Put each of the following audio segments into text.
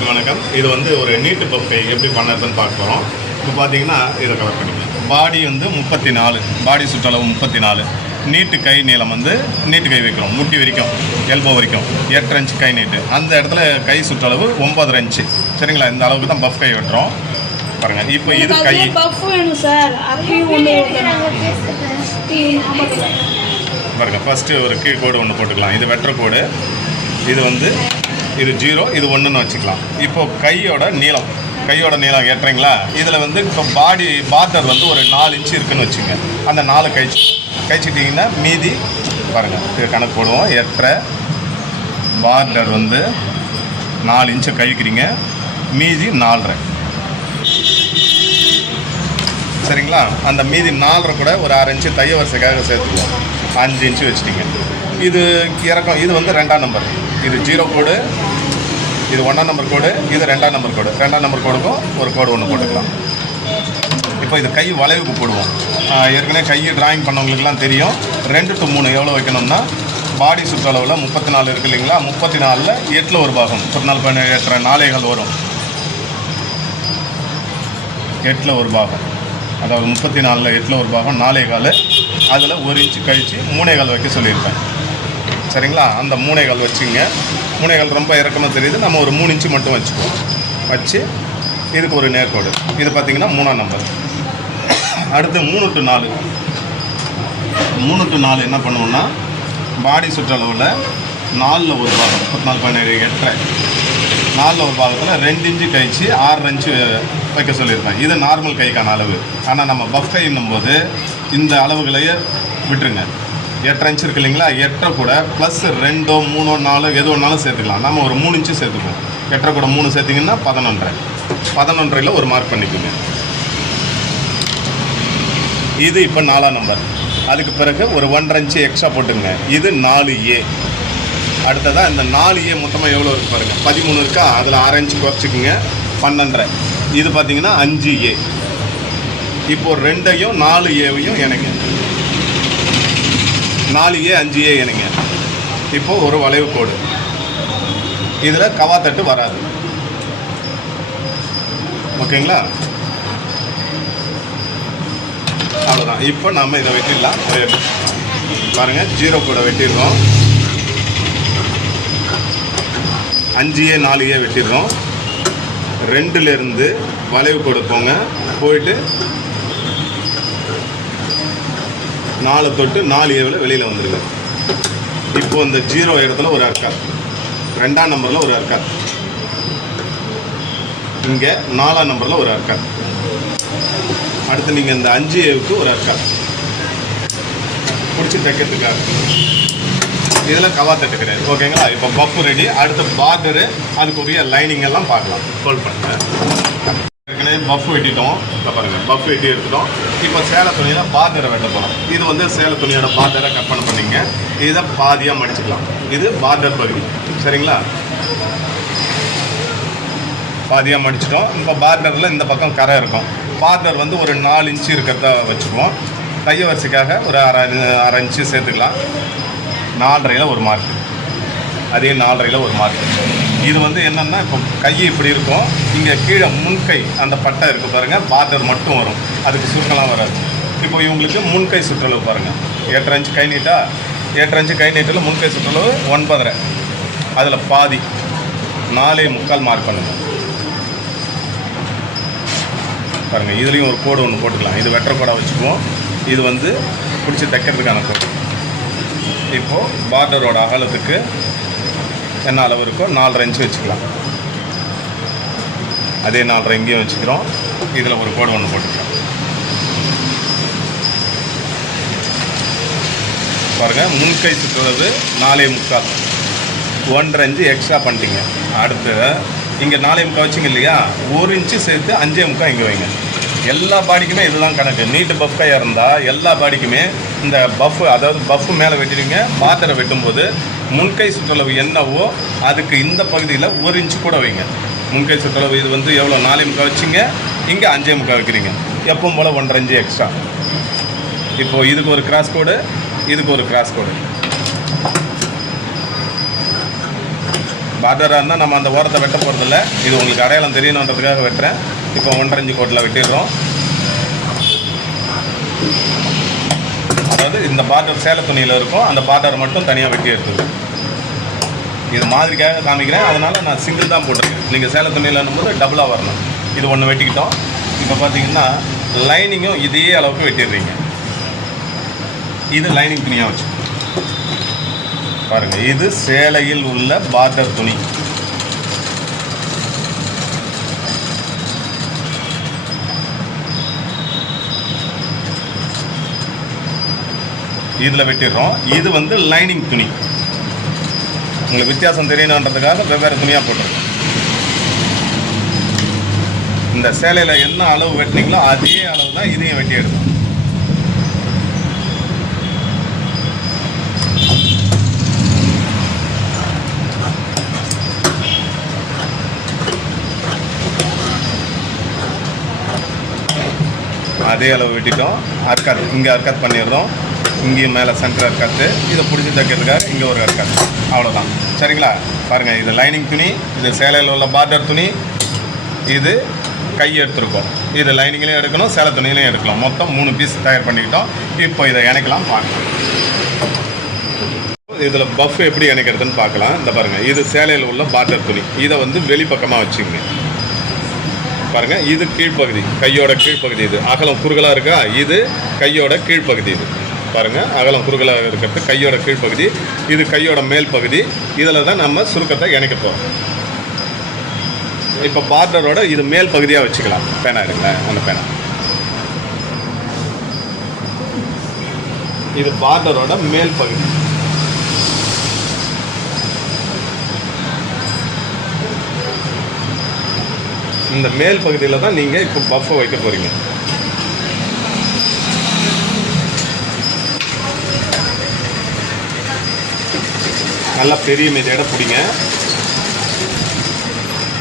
அனைவருக்கும் வணக்கம். இது வந்து ஒரு நீட்டு பஃப் எப்படி பண்ணுறதுன்னு பார்க்க போகிறோம். இப்போ பார்த்தீங்கன்னா இதை கவர் பண்ணிக்கலாம். பாடி வந்து 34, பாடி சுற்றளவு 34. நீட்டு கை நீளம் வந்து நீட்டு கை வைக்கிறோம் முட்டி வரைக்கும், எல்போ வரைக்கும் 8 இன்ச் கை நீட்டு. அந்த இடத்துல கை சுற்றளவு 9 இன்ச்சு. சரிங்களா? இந்த அளவுக்கு தான் பஃப் கை வெட்டுறோம். பாருங்கள். இப்போ இது கை பாருங்கள். ஃபஸ்ட்டு ஒரு கீழ் கோடு ஒன்று போட்டுக்கலாம். இது வெட்டுற கோடு. இது வந்து இது 0, இது 1ன்னு வச்சுக்கலாம். இப்போது கையோட நீளம் ஏற்றுறீங்களா? இதில் வந்து இப்போ பாடி பார்டர் வந்து ஒரு 4 இன்ச்சு இருக்குதுன்னு வச்சுங்க. அந்த 4 கழிச்சிட்டிங்கன்னா மீதி பாருங்கள். இது கணக்கு போடுவோம். ஏற்ற பார்டர் வந்து 4 இன்ச்சு கழிக்கிறீங்க, மீதி 4.5. சரிங்களா? அந்த மீதி 4.5 கூட ஒரு 6 இன்ச்சு தைய வரிசைக்காக சேர்த்துக்குவோம். 5 இன்ச்சு வச்சுட்டிங்க. இது இறக்கம். இது வந்து 2ஆம் நம்பர். இது 0 கோடு, இது 1ஆம் நம்பர் கோடு, இது 2ஆம் நம்பர் கோடு. 2ஆம் நம்பர் கோடுக்கும் ஒரு கோடு ஒன்று போட்டுக்கலாம். இப்போ இது கை வளைவுக்கு போடுவோம். ஏற்கனவே கையை டிராயிங் பண்ணவங்களுக்குலாம் தெரியும். 2 to 3 எவ்வளோ வைக்கணும்னா, பாடி சுற்றளவில் 34 இருக்குது இல்லைங்களா? 34ல் 8ல் ஒரு பாகம். 34 8 4 வரும். 8ல் ஒரு பாகம், அதாவது 34ல் 8ல் ஒரு பாகம் 4 அதில் 1 இன்ச்சு கழித்து 3 வைக்க சொல்லியிருப்பேன். சரிங்களா? அந்த 3 வச்சுங்க. 3 ரொம்ப இறக்கமாக தெரியுது. நம்ம ஒரு 3 இன்ச்சு மட்டும் வச்சுக்குவோம். வச்சு இதுக்கு ஒரு நேர்கோடு. இது பார்த்திங்கன்னா 3ஆம் நம்பர். அடுத்து 3 to 4. 3 to 4 என்ன பண்ணுவோம்னா, பாடி சுற்றளவில் 4ல் ஒரு பாகம், 14 17 8 4ல் ஒரு பாகத்தில் 2 இன்ச்சு கழிச்சு 6 இன்ச்சு வைக்க சொல்லியிருப்பேன். இது நார்மல் கைக்கான அளவு. ஆனால் நம்ம பஃப் கைன்னும் போது இந்த அளவுகளையே விட்டுருங்க. 8 இன்ச்சு இருக்குது இல்லைங்களா? 8 கூட ப்ளஸ் 2 3 4 எது ஒன்றாலும் சேர்த்துக்கலாம். நம்ம ஒரு 3 இன்ச்சு சேர்த்துக்குவோம். 8 கூட 3 சேர்த்திங்கன்னா 11.5 ஒரு மார்க் பண்ணிக்கோங்க. இது இப்போ 4ஆம் நம்பர். அதுக்கு பிறகு ஒரு 1.5 இன்ச்சு எக்ஸ்ட்ரா போட்டுங்க. இது 4A. அடுத்ததாக இந்த 4A மொத்தமாக எவ்வளோ இருக்குது பாருங்கள். 13 இருக்கா? அதில் 6 இன்ச்சு குறைச்சிக்குங்க. 12.5. இது பார்த்திங்கன்னா 5A. இப்போது 2ஐயும் 4Aவையும் இணைங்க. 4A 5A இணைங்க. இப்போது ஒரு வளைவு கோடு. இதில் கவாத்தட்டு வராது. ஓகேங்களா? அவ்வளோதான். இப்போ நம்ம இதை வெட்டிடலாம். பாருங்கள், 0 கூட வெட்டிடுறோம். 5A 4A வெட்டிடுறோம். 2லேருந்து வளைவு கோடு போங்க. போயிட்டு 4 தொட்டு 4Aவில் வெளியில் வந்துடுங்க. இப்போது இந்த 0 இடத்துல ஒரு அர்க்கார், 2ஆம் நம்பரில் ஒரு அர்க்கார், இங்கே 4ஆம் நம்பரில் ஒரு அர்க்கார். அடுத்து நீங்கள் இந்த 5Aவுக்கு ஒரு அர்க்கார் பிடிச்சி தைக்கிறதுக்காக. இதில் கவாத்தட்டு கிடையாது. ஓகேங்களா? இப்போ பஃப் ரெடி. அடுத்து பார்டரு, அதுக்குரிய லைனிங் எல்லாம் பார்க்கலாம். ஹோல்ட் பண்ணுங்கள். ஏற்கனவே பஃப் வெட்டிட்டோம். இப்போ பாருங்கள், பஃப் வெட்டி எடுத்துட்டோம். இப்போ சேலை துணியில் பார்டரை வெட்ட போகிறோம். இது வந்து சேலை துணியோட பார்டரை கட் பண்ணிங்க. இதை பாதியாக மடிச்சுக்கலாம். இது பார்டர் பகுதி. சரிங்களா? பாதியாக மடிச்சிட்டோம். இப்போ பார்டரில் இந்த பக்கம் கரை இருக்கும். பார்டர் வந்து ஒரு 4 இன்ச்சு இருக்கிறத வச்சுக்குவோம். தைய வரிசைக்காக ஒரு அரை இன்ச்சு சேர்த்துக்கலாம். 4.5 ஒரு மார்க்கு. அதே 4.5 ஒரு மார்க்கு. இது வந்து என்னென்னா, இப்போ கை இப்படி இருக்கும். இங்கே கீழே முன்கை அந்த பட்டை இருக்குது பாருங்கள். பார்டர் மட்டும் வரும். அதுக்கு சுருக்கலாம் வராது. இப்போ இவங்களுக்கு முன்கை சுற்றளவு பாருங்கள். 8 இன்ச்சு கை நீட்டா? 8 இன்ச்சு கை நீட்டில் முன்கை சுற்றளவு 9.5. அதில் பாதி 4.25 மார்க் பண்ணுங்கள். பாருங்கள், இதுலேயும் ஒரு கோடு ஒன்று போட்டுக்கலாம். இது வெட்டுற கோடாக வச்சுக்குவோம். இது வந்து பிடிச்சி தைக்கிறதுக்கான கோடு. இப்போது பார்டரோட அகலத்துக்கு என்ன அளவு இருக்கோ 4.5 இன்ச்சு வச்சுக்கலாம். அதே 4.5 இங்கேயும் வச்சுக்கிறோம். இதில் ஒரு கோடு ஒன்று போட்டுக்கலாம். பாருங்கள், முன்கை சுற்றளவு 4.25, 1.5 இன்ச்சு எக்ஸ்ட்ரா பண்ணிட்டீங்க. அடுத்து இங்கே 4.25 வச்சுங்க இல்லையா? 1 இன்ச்சு சேர்த்து 5.25 இங்கே வைங்க. எல்லா பாடிக்குமே இதுதான் கணக்கு. நீட்டு பஃப்காயாக இருந்தால் எல்லா பாடிக்குமே இந்த பஃப், அதாவது பஃப் மேலே வெட்டிடுவீங்க. பார்டரை வெட்டும்போது முன்கை சுற்றளவு என்னவோ அதுக்கு இந்த பகுதியில் 1 இன்ச்சு கூட வைங்க. முன்கை சுற்றளவு இது வந்து எவ்வளோ? 4.25 வச்சுங்க. இங்கே 5.25 வைக்கிறீங்க. எப்பவும் போல் 1.5 இன்ச்சு எக்ஸ்ட்ரா. இப்போது இதுக்கு ஒரு கிராஸ் கோடு, இதுக்கு ஒரு கிராஸ் கோடு. பார்டராக இருந்தால் நம்ம அந்த ஓரத்தை வெட்ட போகிறதில்ல. இது உங்களுக்கு அடையாளம் தெரியணுன்றதுக்காக வெட்டுறேன். இப்போ 1.5 இன்ச் கோட்டில் வெட்டிடுறோம். அதாவது இந்த பார்டர் சேலை துணியில் இருக்கும், அந்த பார்டர் மட்டும் தனியாக வெட்டி எடுத்துருக்கேன். இது மாதிரிக்காக காமிக்கிறேன், அதனால் நான் சிங்கிள் தான் போட்டிருக்கேன். நீங்கள் சேலை துணியில்னும் போது டபுளாக வரணும். இது ஒன்று வெட்டிக்கிட்டோம். இப்போ பார்த்தீங்கன்னா லைனிங்கும் இதே அளவுக்கு வெட்டிடுறீங்க. இது லைனிங் துணியாக வச்சு பாருங்கள். இது சேலையில் உள்ள பார்டர் துணி. இதில் வெட்டிடுறோம். இது வந்து லைனிங் துணி. உங்களுக்கு வித்தியாசம் தெரியணுன்றதுக்காக வெவ்வேறு துணியாக போட்டுருக்கோம். இந்த சேலையில் என்ன அளவு வெட்டினீங்களோ அதே அளவு தான் இதையும் வெட்டி எடுக்கணும். அதே அளவு வெட்டிட்டோம். அர்க்காத் இங்கே அர்க்காத் பண்ணிடுறோம். இங்கேயும் மேலே சென்டர் அர்க்காத்து. இதை பிடிச்சி தைக்கிறதுக்காக இங்கே ஒரு அர்க்காத். அவ்வளோதான். சரிங்களா? பாருங்கள், இது லைனிங் துணி, இது சேலையில் உள்ள பார்டர் துணி, இது கை எடுத்துருக்கோம். இது லைனிங்லேயும் எடுக்கணும், சேலை துணியிலையும் எடுக்கலாம். மொத்தம் 3 பீஸ் தயார் பண்ணிக்கிட்டோம். இப்போ இதை இணைக்கலாம் பார்க்கலாம். இதில் பஃப் எப்படி இணைக்கிறதுன்னு பார்க்கலாம். இந்த பாருங்கள், இது சேலையில் உள்ள பார்டர் துணி. இதை வந்து வெளிப்பக்கமாக வச்சுங்க. பாருங்கள், இது கீழ்ப்பகுதி, கையோட கீழ்ப்பகுதி. இது அகலம் குறுகலாக இருக்கா? இது கையோட கீழ்ப்பகுதி. இது பாருங்கள், அகலம் குறுகலாக இருக்கிறது கையோட கீழ்ப்பகுதி. இது கையோட மேல் பகுதி. இதில் தான் நம்ம சுருக்கத்தை இணைக்க போகிறோம். இப்போ பார்டரோட இது மேல் பகுதியாக வச்சுக்கலாம். பேனா எடுங்களேன், அந்த பேனா. இது பார்டரோட மேல் பகுதி. இந்த மேல் பகுதியில் தான் நீங்கள் இப்போ பஃப்பை வைக்க போகிறீங்க. நல்லா பெரிய மெதேட பிடிங்க.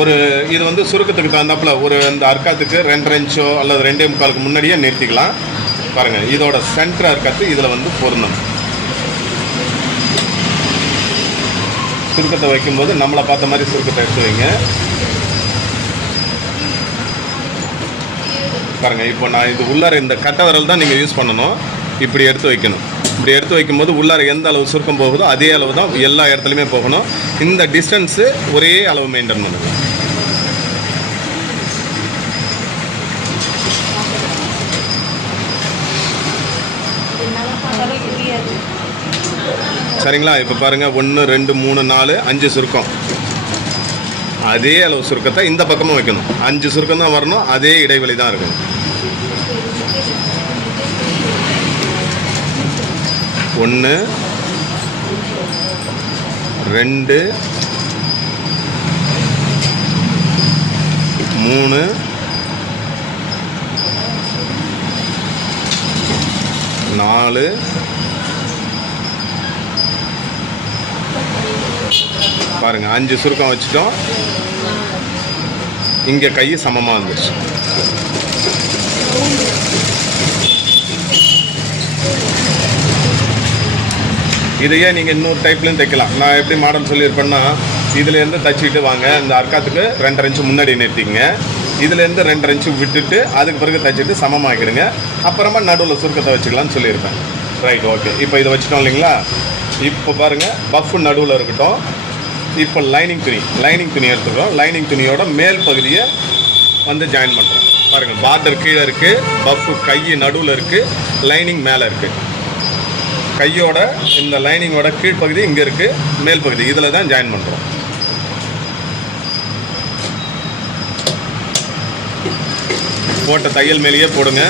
ஒரு இது வந்து சுருக்கத்துக்கு தகுந்தாப்புல ஒரு அந்த அர்க்காத்துக்கு 2.5 இன்ச்சோ அல்லது 2.25 முன்னாடியே நிறுத்திக்கலாம். பாருங்கள், இதோட சென்டர் அர்க்காத்து இதில் வந்து பொருந்தணும். சுருக்கத்தை வைக்கும்போது நம்மளை பார்த்த மாதிரி சுருக்கத்தை எடுத்து வைங்க. பாருங்கள், இப்போ நான் இது உள்ளார இந்த கட்டை விரல் தான் நீங்கள் யூஸ் பண்ணணும். இப்படி எடுத்து வைக்கணும். இப்படி எடுத்து வைக்கும்போது உள்ளார எந்த அளவு சுருக்கம் போகுதோ அதே அளவு தான் எல்லா இடத்துலையுமே போகணும். இந்த டிஸ்டன்ஸு ஒரே அளவு மெயின்டைன் பண்ணுங்க. சரிங்களா? இப்போ பாருங்கள், 1 2 3 4 5 சுருக்கம். அதே அளவு சுருக்கத்தை இந்த பக்கமும் வைக்கணும். 5 சுருக்கம் தான் வரணும். அதே இடைவெளி தான் இருக்கணும். 1 2 3 4 பாருங்க, 5 சுருக்கம் வச்சுட்டோம். இங்கே கை சமமாக வந்துருச்சு. இதையே நீங்கள் இன்னொரு டைப்லையும் தைக்கலாம். நான் எப்படி மாடல் சொல்லியிருப்பேன்னா, இதுலேருந்து தைச்சிக்கிட்டு வாங்க. இந்த அர்க்காத்துக்கு 2.5 இன்ச்சு முன்னாடி நிறுத்திங்க. இதுலேருந்து 2.5 இன்ச்சு விட்டுட்டு அதுக்கு பிறகு தைச்சிட்டு சமமாக்கிடுங்க. அப்புறமா நடுவில் சுருக்கத்தை வச்சுக்கலான்னு சொல்லியிருப்பேன். Right, okay. இப்போ இதை வச்சுட்டோம் இல்லைங்களா? இப்போ பாருங்கள், பஃப் நடுவில் இருக்கட்டும். இப்போ லைனிங் துணி எடுத்துக்கிறோம். லைனிங் துணியோட மேல் பகுதியை வந்து ஜாயின் பண்ணுறோம். பாருங்கள், பார்டர் கீழே இருக்குது, பஃப் கை நடுவில் இருக்குது, லைனிங் மேலே இருக்குது. கையோட இந்த லைனிங்கோட கீழ்ப்பகுதி இங்கே இருக்குது, மேல் பகுதி இதில் தான் ஜாயின் பண்ணுறோம். போட்ட தையல் மேலேயே போடுங்க.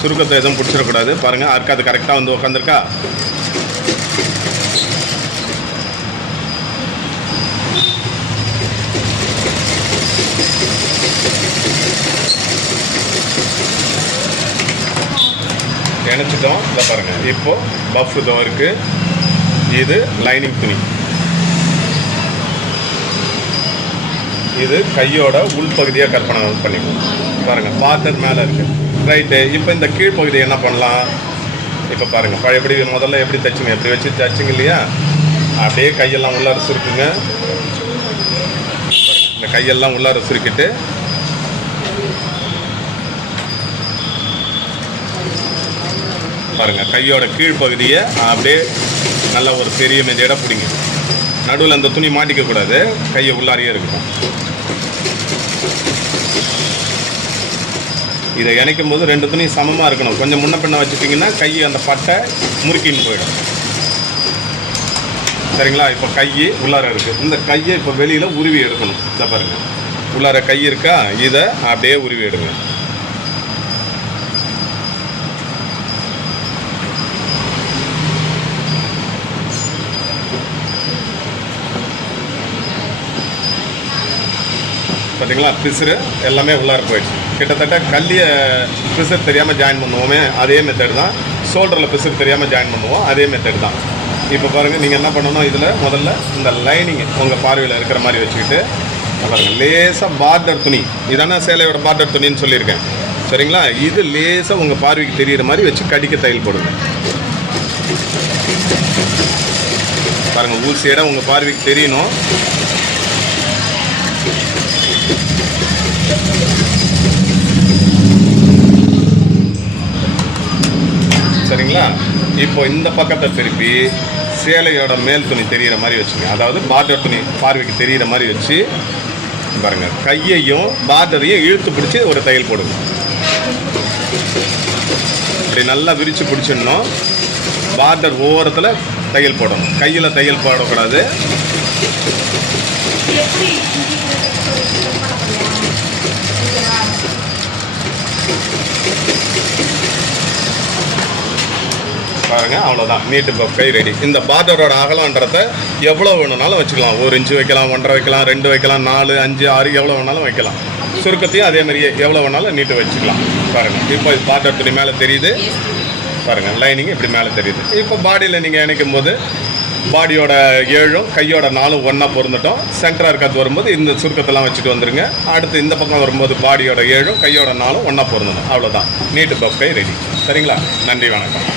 சுருக்கத்தை எதுவும் பிடிச்சிடக்கூடாது. பாருங்கள், அர்க்காது கரெக்டாக வந்து உட்காந்துருக்கா? இணைச்சிட்டோம். இதை பாருங்கள், இப்போது பஃப் இதுவும் இருக்குது. இது லைனிங் துணி. இது கையோட உள்பகுதியாக கற்பனை பண்ணிக்குவோம். பாருங்கள், பார்டர் மேலே இருக்குது. ரைட்டு. இப்போ இந்த கீழ்ப்பகுதி என்ன பண்ணலாம்? இப்போ பாருங்கள், எப்படி முதல்ல எப்படி தைச்சிங்க, எப்படி வச்சு தைச்சிங்க இல்லையா? அப்படியே கையெல்லாம் உள்ளார சுருக்குங்க. இந்த கையெல்லாம் உள்ளார சுருக்கிட்டு பாருங்கள், கையோட கீழ்ப்பகுதியை அப்படியே நல்லா ஒரு பெரிய மெதியோட பிடிங்க. நடுவில் அந்த துணி மாட்டிக்கக்கூடாது, கையை உள்ளாரியே இருக்கட்டும். இதை இணைக்கும் போது 2 துணி சமமாக இருக்கணும். கொஞ்சம் முன்ன பின்ன வச்சுட்டிங்கன்னா கை அந்த பட்டை முறுக்கின்னு போயிடும். சரிங்களா? இப்போ கை உள்ளார இருக்குது. இந்த கையை இப்போ வெளியில் உருவி எடுக்கணும். இதை பாருங்கள், உள்ளார கை இருக்கா, இதை அப்படியே உருவி எடுங்க. பார்த்தீங்களா? பிசுறு எல்லாமே உள்ளார போயிடுச்சு. கிட்டத்தட்ட கல்லியை பிசுறு தெரியாமல் ஜாயின் பண்ணுவோமே, அதே மெத்தட் தான். ஷோல்டரில் பிசுறு தெரியாமல் ஜாயின் பண்ணுவோம், அதே மெத்தட் தான். இப்போ பாருங்கள், நீங்கள் என்ன பண்ணணும், இதில் முதல்ல இந்த லைனிங் உங்கள் பார்வையில் இருக்கிற மாதிரி வச்சுக்கிட்டு பாருங்கள், லேசாக பார்டர் துணி, இதானே சேலையோட பார்டர் துணின்னு சொல்லியிருக்கேன். சரிங்களா? இது லேசாக உங்கள் பார்வைக்கு தெரிகிற மாதிரி வச்சு கடிக்க தையல் போடுங்க. பாருங்கள், ஊசியிட உங்கள் பார்வைக்கு தெரியணும். சரிங்களா? இப்போ இந்த பக்கத்தை திருப்பி சேலையோட மேல் துணி தெரிகிற மாதிரி வச்சுங்க. அதாவது பார்டர் துணி பார்வைக்கு தெரிகிற மாதிரி வச்சு பாருங்கள், கையையும் பார்டரையும் இழுத்து பிடிச்சி ஒரு தையல் போடுங்க. இப்படி நல்லா விரித்து பிடிச்சிடணும். பார்டர் ஓரத்தில் தையல் போடணும், கையில் தையல் போடக்கூடாது. பாருங்கள், அவ்வளோதான். நீட்டு பஃப் கை ரெடி. இந்த பார்டரோட அகலன்றதை எவ்வளோ வேணும்னாலும் வச்சுக்கலாம். 1 இன்ச்சு வைக்கலாம், 1.5 வைக்கலாம், 2 வைக்கலாம், 4, 5, 6 எவ்வளோ வேணாலும் வைக்கலாம். சுருக்கத்தையும் அதே மாதிரியே எவ்வளோ வேணாலும் நீட்டு வச்சுக்கலாம். பாருங்கள், இப்போ பார்டர் துணி மேலே தெரியுது. பாருங்கள், லைனிங் இப்படி மேலே தெரியுது. இப்போ பாடியில் நீங்கள் இணைக்கும் போது பாடியோட 7ம் கையோட 4ம் ஒன்றா பொருந்துட்டோம். சென்டராக இருக்கிறது வரும்போது இந்த சுருக்கத்தெல்லாம் வச்சுட்டு வந்துடுங்க. அடுத்து இந்த பக்கம் வரும்போது பாடியோட 7ம் கையோட 4ம் ஒன்றா பொருந்தணும். அவ்வளோதான், நீட்டு பஃப் கை ரெடி. சரிங்களா? நன்றி, வணக்கம்.